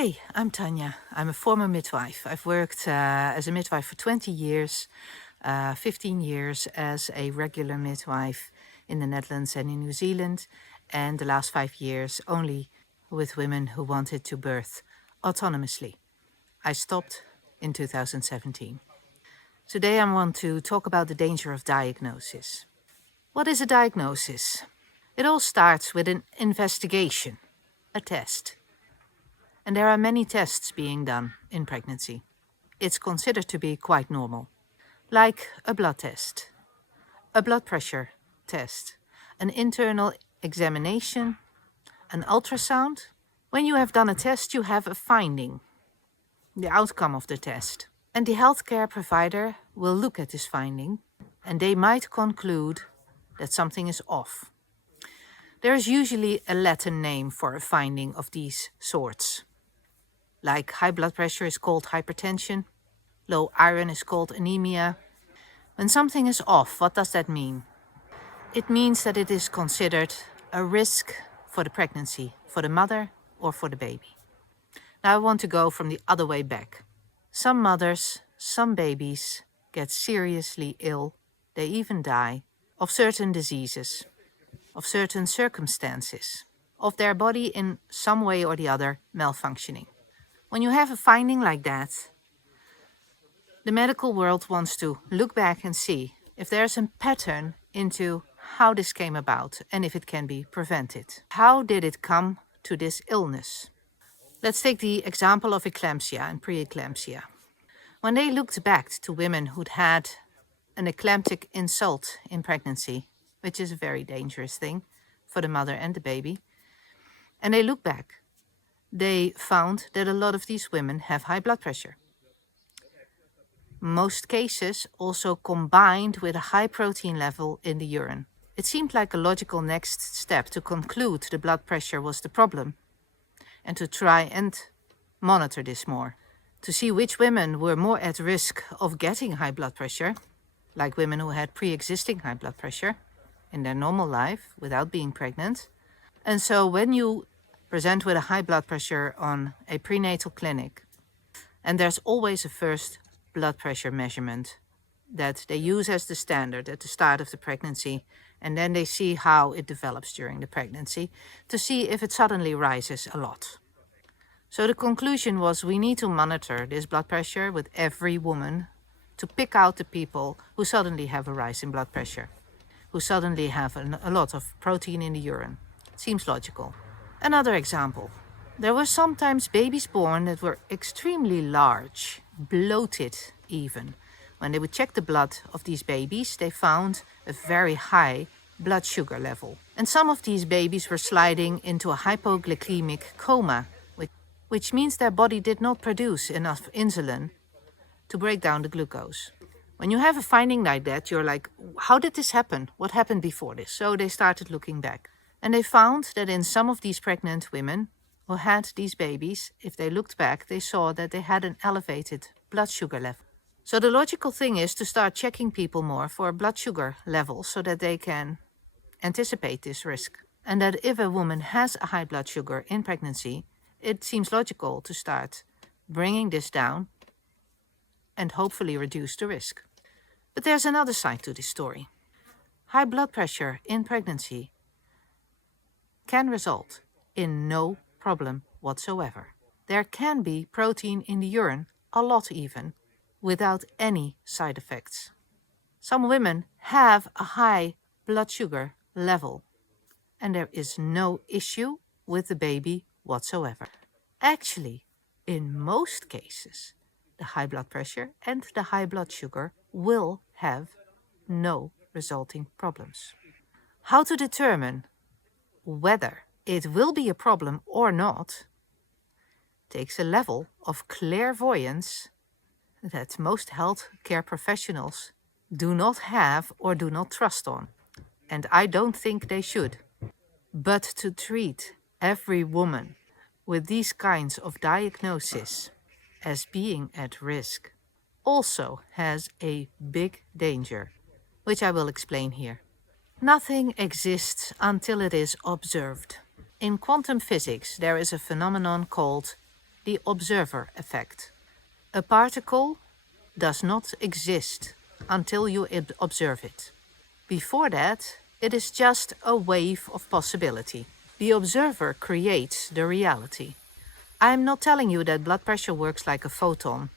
Hey, I'm Tanya. I'm a former midwife. I've worked as a midwife for 20 years, 15 years as a regular midwife in the Netherlands and in New Zealand, and the last 5 years only with women who wanted to birth autonomously. I stopped in 2017. Today I want to talk about the danger of diagnosis. What is a diagnosis? It all starts with an investigation, a test. And there are many tests being done in pregnancy. It's considered to be quite normal, like a blood test, a blood pressure test, an internal examination, an ultrasound. When you have done a test, you have a finding, the outcome of the test. And the healthcare provider will look at this finding and they might conclude that something is off. There is usually a Latin name for a finding of these sorts. Like high blood pressure is called hypertension, low iron is called anemia. When something is off, what does that mean? It means that it is considered a risk for the pregnancy, for the mother or for the baby. Now I want to go from the other way back. Some mothers, some babies get seriously ill, they even die, of certain diseases, of certain circumstances, of their body in some way or the other malfunctioning. When you have a finding like that, the medical world wants to look back and see if there's a pattern into how this came about and if it can be prevented. How did it come to this illness? Let's take the example of eclampsia and preeclampsia. When they looked back to women who'd had an eclamptic insult in pregnancy, which is a very dangerous thing for the mother and the baby, and they looked back, they found that a lot of these women have high blood pressure. Most cases also combined with a high protein level in the urine. It seemed like a logical next step to conclude the blood pressure was the problem and to try and monitor this more, to see which women were more at risk of getting high blood pressure, like women who had pre-existing high blood pressure in their normal life without being pregnant. And so when you present with a high blood pressure on a prenatal clinic, and there's always a first blood pressure measurement that they use as the standard at the start of the pregnancy, and then they see how it develops during the pregnancy to see if it suddenly rises a lot. So the conclusion was we need to monitor this blood pressure with every woman to pick out the people who suddenly have a rise in blood pressure, who suddenly have a lot of protein in the urine. Seems logical. Another example. There were sometimes babies born that were extremely large, bloated even. When they would check the blood of these babies, they found a very high blood sugar level. And some of these babies were sliding into a hypoglycemic coma, which means their body did not produce enough insulin to break down the glucose. When you have a finding like that, you're like, how did this happen? What happened before this? So they started looking back. And they found that in some of these pregnant women who had these babies, if they looked back, they saw that they had an elevated blood sugar level. So the logical thing is to start checking people more for blood sugar levels so that they can anticipate this risk. And that if a woman has a high blood sugar in pregnancy, it seems logical to start bringing this down and hopefully reduce the risk. But there's another side to this story. High blood pressure in pregnancy can result in no problem whatsoever. There can be protein in the urine, a lot even, without any side effects. Some women have a high blood sugar level and there is no issue with the baby whatsoever. Actually, in most cases, the high blood pressure and the high blood sugar will have no resulting problems. How to determine whether it will be a problem or not takes a level of clairvoyance that most healthcare professionals do not have or do not trust on. And I don't think they should. But to treat every woman with these kinds of diagnoses as being at risk also has a big danger, which I will explain here. Nothing exists until it is observed. In quantum physics, there is a phenomenon called the observer effect. A particle does not exist until you observe it. Before that, it is just a wave of possibility. The observer creates the reality. I am not telling you that blood pressure works like a photon,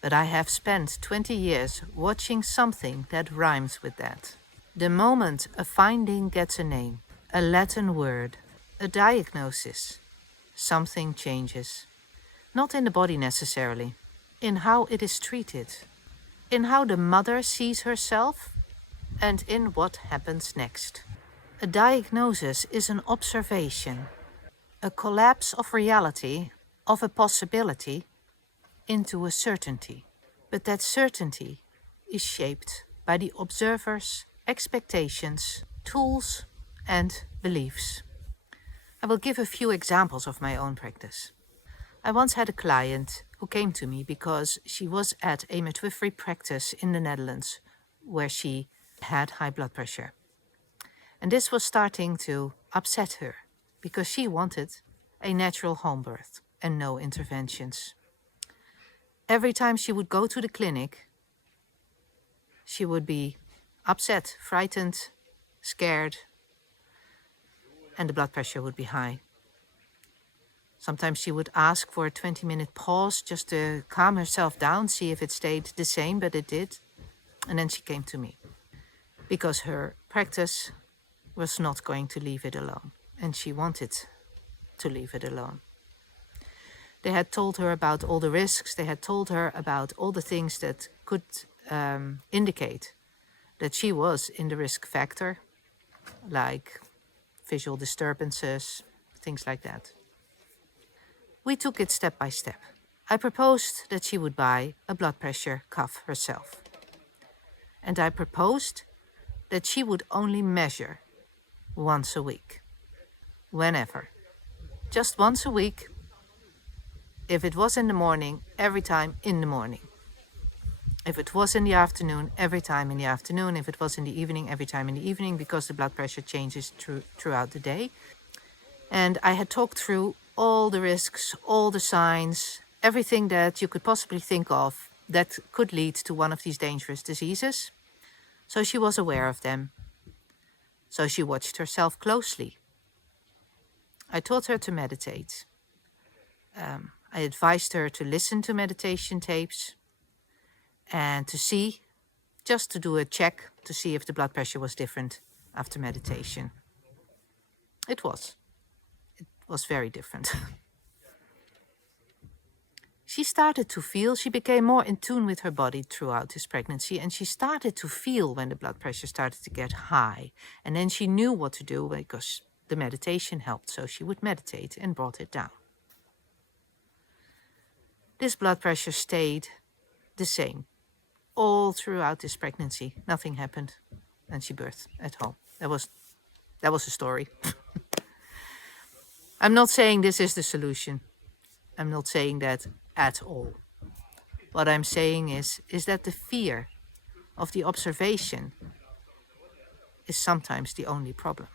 but I have spent 20 years watching something that rhymes with that. The moment a finding gets a name, a Latin word, a diagnosis, something changes. Not in the body necessarily, in how it is treated, in how the mother sees herself, and in what happens next. A diagnosis is an observation, a collapse of reality, of a possibility, into a certainty. But that certainty is shaped by the observer's expectations, tools, and beliefs. I will give a few examples of my own practice. I once had a client who came to me because she was at a midwifery practice in the Netherlands where she had high blood pressure. And this was starting to upset her because she wanted a natural home birth and no interventions. Every time she would go to the clinic, she would be upset, frightened, scared, and the blood pressure would be high. Sometimes she would ask for a 20-minute pause just to calm herself down, see if it stayed the same, but it did. And then she came to me because her practice was not going to leave it alone, and she wanted to leave it alone. They had told her about all the risks, they had told her about all the things that could indicate that she was in the risk factor, like visual disturbances, things like that. We took it step by step. I proposed that she would buy a blood pressure cuff herself. And I proposed that she would only measure once a week. Whenever. Just once a week. If it was in the morning, every time in the morning. If it was in the afternoon, every time in the afternoon. If it was in the evening, every time in the evening, because the blood pressure changes throughout the day. And I had talked through all the risks, all the signs, everything that you could possibly think of that could lead to one of these dangerous diseases. So she was aware of them. So she watched herself closely. I taught her to meditate. I advised her to listen to meditation tapes and to see, just to do a check to see if the blood pressure was different after meditation. It was. It was very different. She started to feel, she became more in tune with her body throughout this pregnancy, and she started to feel when the blood pressure started to get high. And then she knew what to do because the meditation helped, so she would meditate and brought it down. This blood pressure stayed the same all throughout this pregnancy. Nothing happened, and she birthed at home. That was the story. I'm not saying this is the solution. I'm not saying that at all. What I'm saying is that the fear of the observation is sometimes the only problem.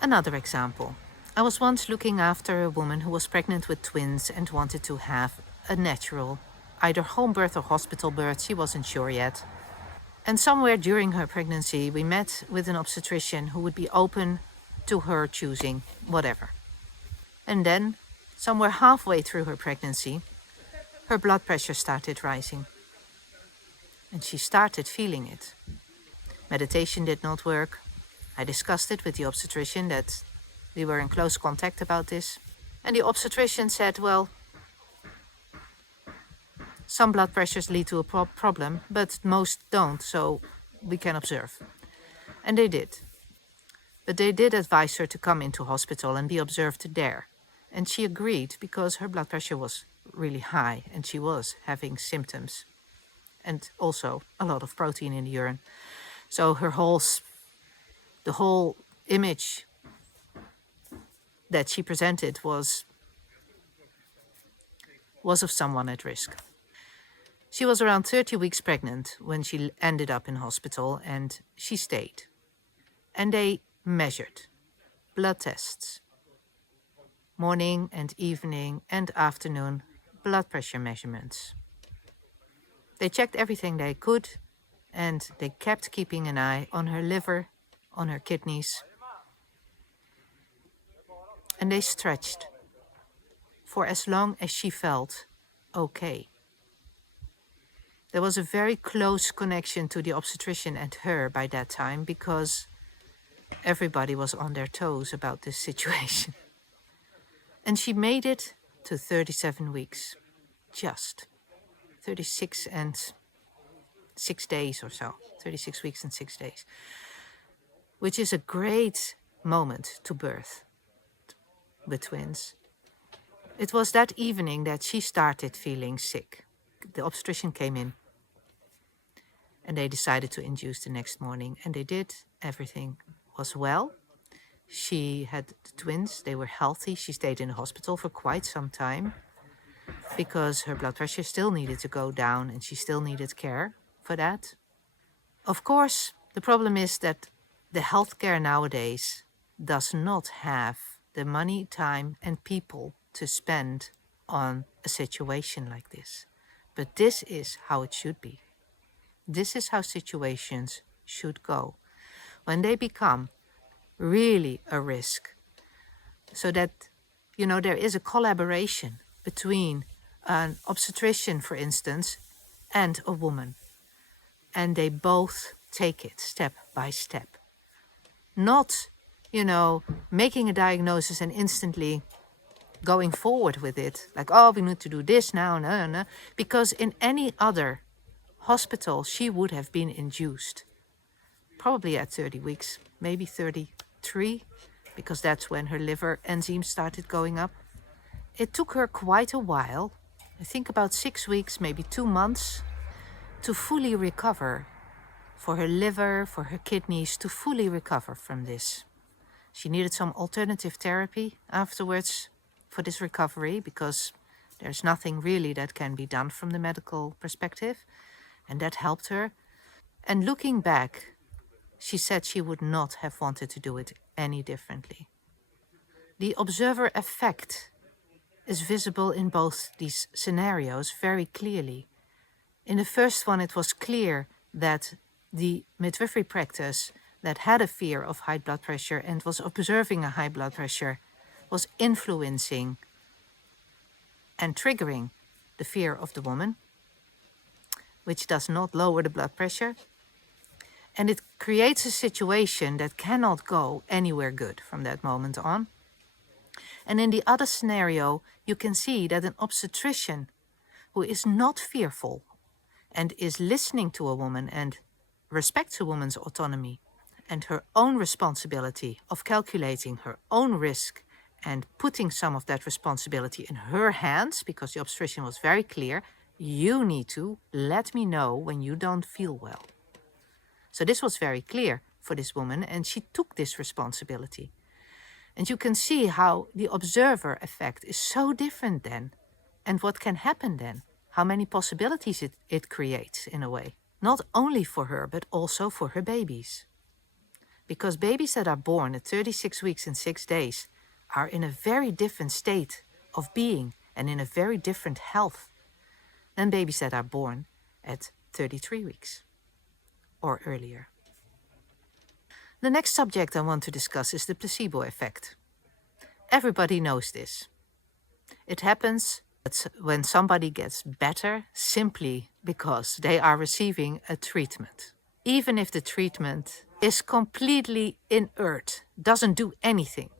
Another example. I was once looking after a woman who was pregnant with twins and wanted to have a natural, either home birth or hospital birth. She wasn't sure yet. And somewhere during her pregnancy, we met with an obstetrician who would be open to her choosing whatever. And then, somewhere halfway through her pregnancy, her blood pressure started rising. And she started feeling it. Meditation did not work. I discussed it with the obstetrician that we were in close contact about this. And the obstetrician said, well, some blood pressures lead to a problem, but most don't, so we can observe. And they did. But they did advise her to come into hospital and be observed there. And she agreed because her blood pressure was really high and she was having symptoms and also a lot of protein in the urine. So the whole image that she presented was of someone at risk. She was around 30 weeks pregnant when she ended up in hospital, and she stayed. And they measured blood tests, morning and evening and afternoon blood pressure measurements. They checked everything they could, and they kept keeping an eye on her liver, on her kidneys, and they stretched for as long as she felt okay. There was a very close connection to the obstetrician and her by that time, because everybody was on their toes about this situation. And she made it to 37 weeks, just 36 and 6 days or so, 36 weeks and 6 days, which is a great moment to birth with twins. It was that evening that she started feeling sick. The obstetrician came in and they decided to induce the next morning, and they did. Everything was well. She had the twins, they were healthy. She stayed in the hospital for quite some time because her blood pressure still needed to go down and she still needed care for that. Of course, the problem is that the healthcare nowadays does not have the money, time, and people to spend on a situation like this. But this is how it should be. This is how situations should go when they become really a risk. So that, there is a collaboration between an obstetrician, for instance, and a woman. And they both take it step by step. Not, making a diagnosis and instantly going forward with it. Like, oh, we need to do this now, no. Because in any other hospital, she would have been induced. Probably at 30 weeks, maybe 33, because that's when her liver enzymes started going up. It took her quite a while, I think about 6 weeks, maybe 2 months, to fully recover, for her liver, for her kidneys, to fully recover from this. She needed some alternative therapy afterwards for this recovery, because there's nothing really that can be done from the medical perspective, and that helped her. And looking back, she said she would not have wanted to do it any differently. The observer effect is visible in both these scenarios very clearly. In the first one, it was clear that the midwifery practice that had a fear of high blood pressure and was observing a high blood pressure was influencing and triggering the fear of the woman, which does not lower the blood pressure. And it creates a situation that cannot go anywhere good from that moment on. And in the other scenario, you can see that an obstetrician who is not fearful and is listening to a woman and respects a woman's autonomy and her own responsibility of calculating her own risk and putting some of that responsibility in her hands, because the obstetrician was very clear, you need to let me know when you don't feel well. So this was very clear for this woman, and she took this responsibility. And you can see how the observer effect is so different then, and what can happen then, how many possibilities it creates in a way, not only for her, but also for her babies. Because babies that are born at 36 weeks and 6 days are in a very different state of being and in a very different health than babies that are born at 33 weeks. Or earlier. The next subject I want to discuss is the placebo effect. Everybody knows this. It happens when somebody gets better simply because they are receiving a treatment. Even if the treatment is completely inert, doesn't do anything,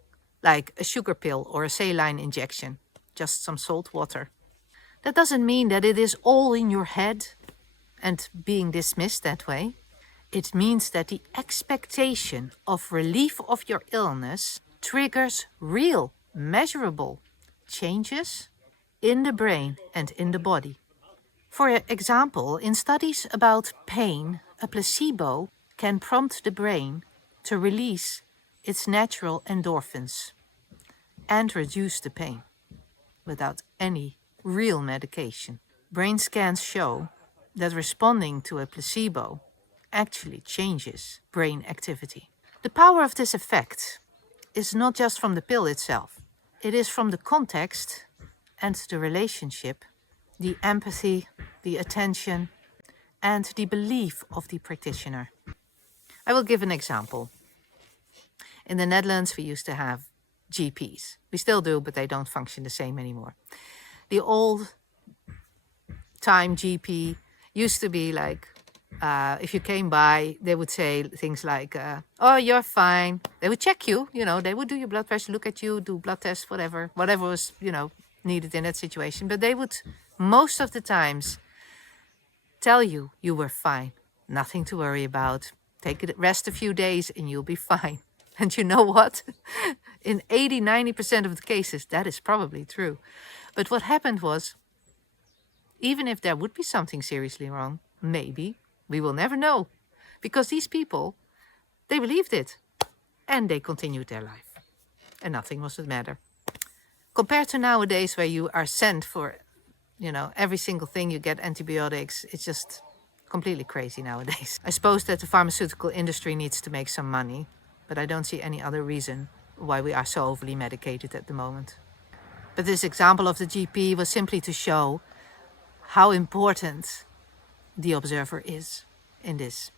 like a sugar pill or a saline injection, just some salt water. That doesn't mean that it is all in your head and being dismissed that way. It means that the expectation of relief of your illness triggers real, measurable changes in the brain and in the body. For example, in studies about pain, a placebo can prompt the brain to release its natural endorphins and reduce the pain without any real medication. Brain scans show that responding to a placebo actually changes brain activity. The power of this effect is not just from the pill itself. It is from the context and the relationship, the empathy, the attention, and the belief of the practitioner. I will give an example. In the Netherlands, we used to have GPs. We still do, but they don't function the same anymore. The old time GP used to be like, if you came by, they would say things like, oh, you're fine. They would check you, they would do your blood pressure, look at you, do blood tests, whatever was, needed in that situation. But they would, most of the times, tell you you were fine, nothing to worry about. Take a rest a few days and you'll be fine. And you know what? In 80-90% of the cases, that is probably true. But what happened was, even if there would be something seriously wrong, maybe, we will never know. Because these people, they believed it. And they continued their life. And nothing was the matter. Compared to nowadays where you are sent for, every single thing, you get antibiotics. It's just completely crazy nowadays. I suppose that the pharmaceutical industry needs to make some money. But I don't see any other reason why we are so overly medicated at the moment. But this example of the GP was simply to show how important the observer is in this.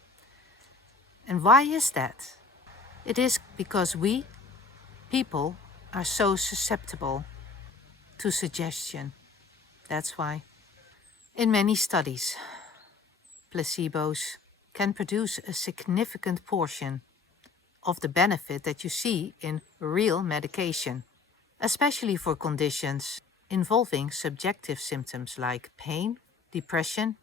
And why is that? It is because we, people, are so susceptible to suggestion. That's why. In many studies, placebos can produce a significant portion of the benefit that you see in real medication, especially for conditions involving subjective symptoms like pain, depression,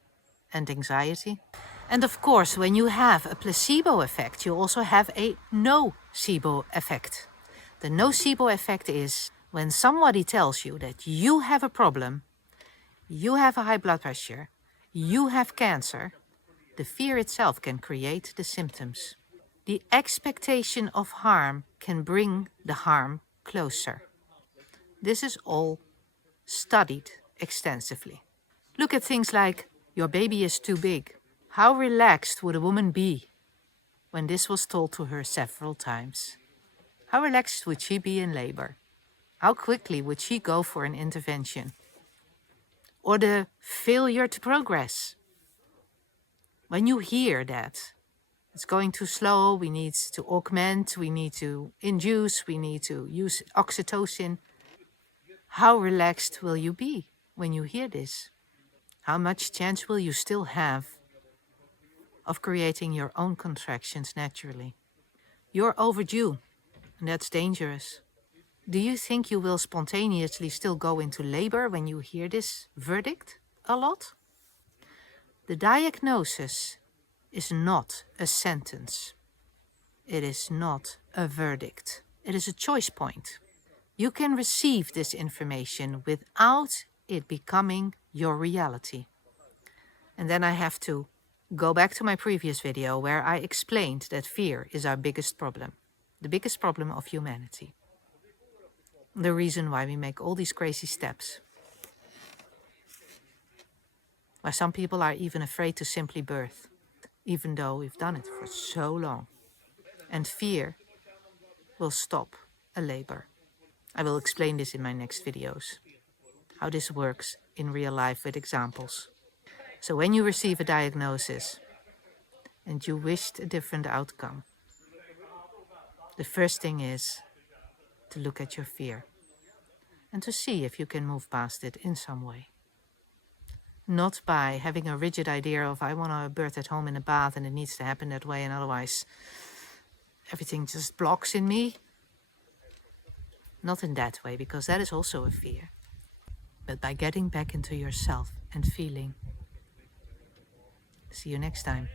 and anxiety. And of course, when you have a placebo effect, you also have a nocebo effect. The nocebo effect is when somebody tells you that you have a problem, you have a high blood pressure, you have cancer, the fear itself can create the symptoms. The expectation of harm can bring the harm closer. This is all studied extensively. Look at things like, your baby is too big. How relaxed would a woman be when this was told to her several times? How relaxed would she be in labor? How quickly would she go for an intervention? Or the failure to progress. When you hear that, it's going too slow, we need to augment, we need to induce, we need to use oxytocin. How relaxed will you be when you hear this? How much chance will you still have of creating your own contractions naturally? You're overdue, and that's dangerous. Do you think you will spontaneously still go into labor when you hear this verdict a lot? The diagnosis is not a sentence. It is not a verdict. It is a choice point. You can receive this information without it becoming your reality. And then I have to go back to my previous video where I explained that fear is our biggest problem, the biggest problem of humanity. The reason why we make all these crazy steps. Why some people are even afraid to simply birth, even though we've done it for so long. And fear will stop a labor. I will explain this in my next videos, how this works in real life with examples. So when you receive a diagnosis and you wished a different outcome, the first thing is to look at your fear and to see if you can move past it in some way. Not by having a rigid idea of I want to birth at home in a bath and it needs to happen that way and otherwise everything just blocks in me. Not in that way, because that is also a fear. But by getting back into yourself and feeling. See you next time.